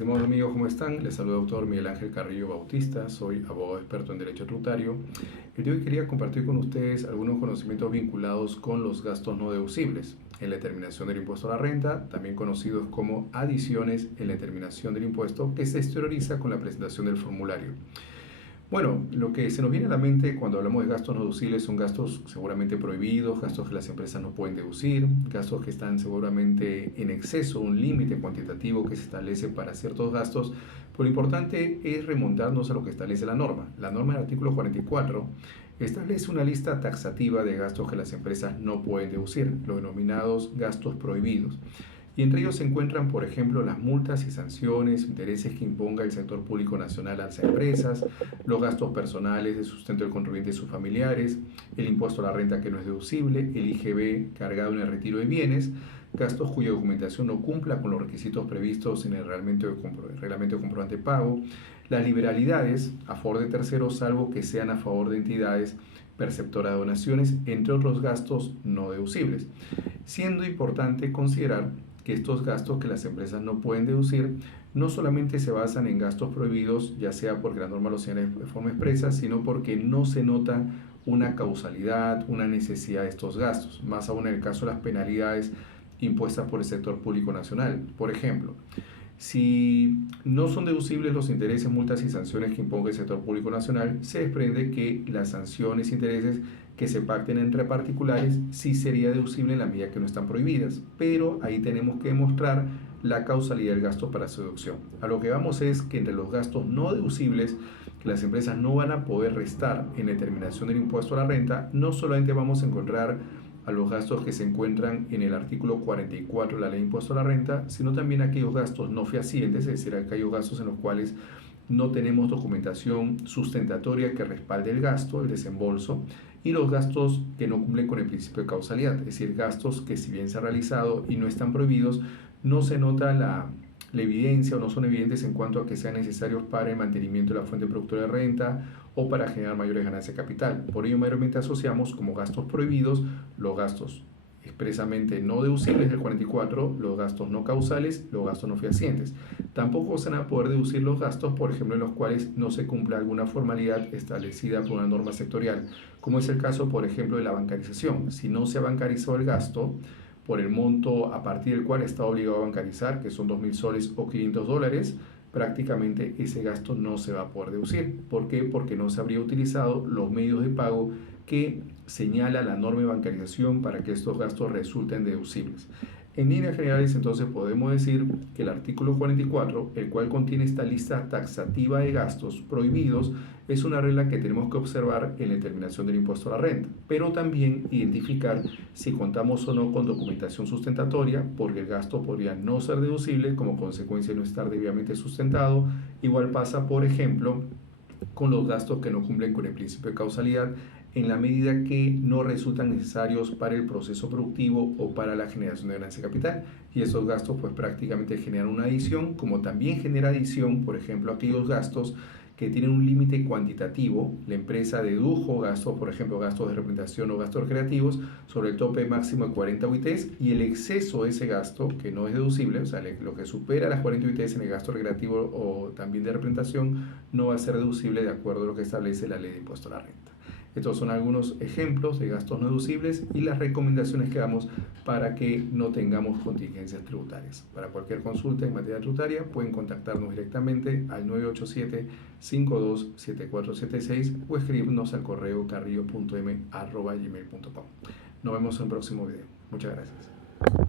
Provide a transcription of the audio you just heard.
Estimados amigos, ¿cómo están? Les saluda el doctor Miguel Ángel Carrillo Bautista, soy abogado experto en Derecho Tributario. El día de hoy quería compartir con ustedes algunos conocimientos vinculados con los gastos no deducibles en la determinación del impuesto a la renta, también conocidos como adiciones en la determinación del impuesto, que se exterioriza con la presentación del formulario. Bueno, lo que se nos viene a la mente cuando hablamos de gastos no deducibles son gastos seguramente prohibidos, gastos que las empresas no pueden deducir, gastos que están seguramente en exceso, un límite cuantitativo que se establece para ciertos gastos. Pero lo importante es remontarnos a lo que establece la norma. La norma del artículo 44 establece una lista taxativa de gastos que las empresas no pueden deducir, los denominados gastos prohibidos. Y entre ellos se encuentran, por ejemplo, las multas y sanciones, intereses que imponga el sector público nacional a las empresas, los gastos personales de sustento del contribuyente y sus familiares, el impuesto a la renta que no es deducible, el IGB cargado en el retiro de bienes, gastos cuya documentación no cumpla con los requisitos previstos en el reglamento de comprobante de pago, las liberalidades a favor de terceros, salvo que sean a favor de entidades perceptoras de donaciones, entre otros gastos no deducibles. Siendo importante considerar que estos gastos que las empresas no pueden deducir no solamente se basan en gastos prohibidos, ya sea porque la norma lo señala de forma expresa, sino porque no se nota una causalidad, una necesidad de estos gastos, más aún en el caso de las penalidades impuestas por el sector público nacional. Por ejemplo, si no son deducibles los intereses, multas y sanciones que imponga el sector público nacional, se desprende que las sanciones e intereses que se pacten entre particulares sí sería deducible en la medida que no están prohibidas, pero ahí tenemos que demostrar la causalidad del gasto para su deducción. A lo que vamos es que entre los gastos no deducibles que las empresas no van a poder restar en la determinación del impuesto a la renta, no solamente vamos a encontrar a los gastos que se encuentran en el artículo 44 de la Ley de Impuesto a la Renta, sino también aquellos gastos no fehacientes, es decir, aquellos gastos en los cuales no tenemos documentación sustentatoria que respalde el gasto, el desembolso, y los gastos que no cumplen con el principio de causalidad, es decir, gastos que si bien se han realizado y no están prohibidos, no se nota la evidencia o no son evidentes en cuanto a que sean necesarios para el mantenimiento de la fuente productora de renta o para generar mayores ganancias de capital. Por ello, mayormente asociamos como gastos prohibidos los gastos expresamente no deducibles del 44, los gastos no causales, los gastos no fehacientes. Tampoco se van a poder deducir los gastos, por ejemplo, en los cuales no se cumple alguna formalidad establecida por una norma sectorial, como es el caso, por ejemplo, de la bancarización. Si no se ha bancarizado el gasto por el monto a partir del cual está obligado a bancarizar, que son 2.000 soles o 500 dólares, prácticamente ese gasto no se va a poder deducir. ¿Por qué? Porque no se habría utilizado los medios de pago que señala la norma de bancarización para que estos gastos resulten deducibles. En líneas generales, entonces, podemos decir que el artículo 44, el cual contiene esta lista taxativa de gastos prohibidos, es una regla que tenemos que observar en la determinación del impuesto a la renta, pero también identificar si contamos o no con documentación sustentatoria, porque el gasto podría no ser deducible como consecuencia de no estar debidamente sustentado. Igual pasa, por ejemplo, con los gastos que no cumplen con el principio de causalidad, en la medida que no resultan necesarios para el proceso productivo o para la generación de ganancia de capital. Y esos gastos pues prácticamente generan una adición, como también genera adición, por ejemplo, aquellos gastos que tienen un límite cuantitativo. La empresa dedujo gastos, por ejemplo, gastos de representación o gastos creativos sobre el tope máximo de 40 UITs, y el exceso de ese gasto, que no es deducible, o sea, lo que supera las 40 UITs en el gasto recreativo o también de representación, no va a ser deducible de acuerdo a lo que establece la Ley de Impuesto a la Renta. Estos son algunos ejemplos de gastos no deducibles y las recomendaciones que damos para que no tengamos contingencias tributarias. Para cualquier consulta en materia tributaria pueden contactarnos directamente al 987-527476 o escribirnos al correo carrillo.m@gmail.com. Nos vemos en el próximo video. Muchas gracias.